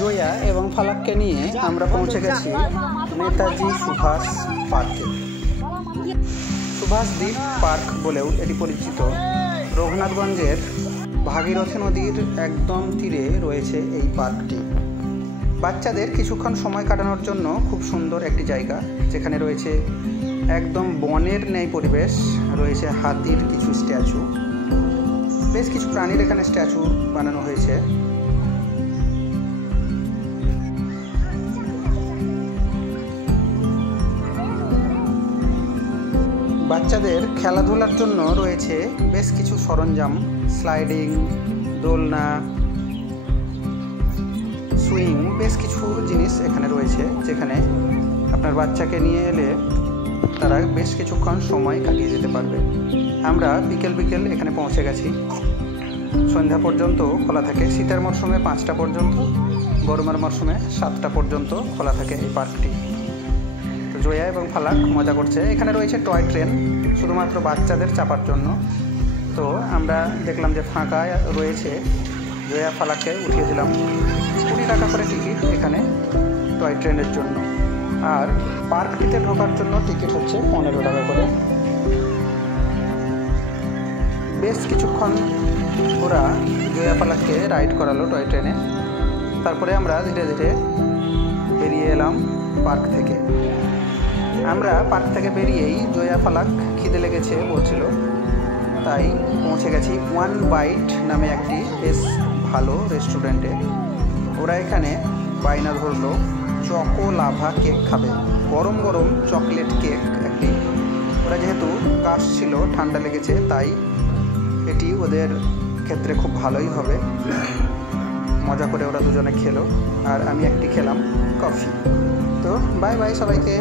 জয়া এবং ফালাককে নিয়ে আমরা পৌঁছে গেছি নেতাজি সুভাষ পার্কে। সুভাষদ্বীপ পার্ক বলেও এটি পরিচিত। রঘুনাথগঞ্জের ভাগীরথী নদীর একদম তীরে রয়েছে এই পার্কটি। বাচ্চাদের কিছুক্ষণ সময় কাটানোর জন্য খুব সুন্দর একটি জায়গা, যেখানে রয়েছে একদম বনের ন্যায় পরিবেশ, রয়েছে হাতির কিছু স্ট্যাচু, বেশ কিছু প্রাণীর এখানে স্ট্যাচু বানানো হয়েছে। বাচ্চাদের খেলাধুলার জন্য রয়েছে বেশ কিছু সরঞ্জাম, স্লাইডিং, দোলনা, সুইং, বেশ কিছু জিনিস এখানে রয়েছে, যেখানে আপনার বাচ্চাকে নিয়ে এলে তারা বেশ কিছুক্ষণ সময় কাটিয়ে যেতে পারবে। আমরা বিকেল এখানে পৌঁছে গেছি। সন্ধ্যা পর্যন্ত খোলা থাকে। শীতের মরশুমে 5টা পর্যন্ত, গরমের মরশুমে 7টা পর্যন্ত খোলা থাকে এই পার্কটি। তো জয়া এবং ফালাক মজা করছে। এখানে রয়েছে টয় ট্রেন, শুধুমাত্র বাচ্চাদের চাপার জন্য। তো আমরা দেখলাম যে ফাঁকা রয়েছে, জয়া ফালাককে উঠিয়ে দিলাম। 20 টাকা করে টিকিট এখানে টয় ট্রেনের জন্য। আর পার্কটিতে ঢোকার জন্য টিকিট হচ্ছে 15 টাকা করে। বেশ কিছুক্ষণ ওরা জয়া ফালাককে রাইড করালো টয় ট্রেনে। তারপরে আমরা ধীরে ধীরে বেরিয়ে এলাম পার্ক থেকে। আমরা পার্ক থেকে বেরিয়েই জয়া ফালাক খিদে লেগেছে বলছিল, তাই পৌঁছে গেছি ওয়ান বাইট নামে একটি বেশ ভালো রেস্টুরেন্টে। ওরা এখানে বায়না ধরলো চকো লাভা কেক খাবে, গরম গরম চকলেট কেক একটি। ওরা যেহেতু কাশ ছিল, ঠান্ডা লেগেছে, তাই এটি ওদের ক্ষেত্রে খুব ভালোই হবে। মজা করে ওরা দুজনে খেলো, আর আমি একটি খেলাম কফি। তো বাই বাই সবাইকে।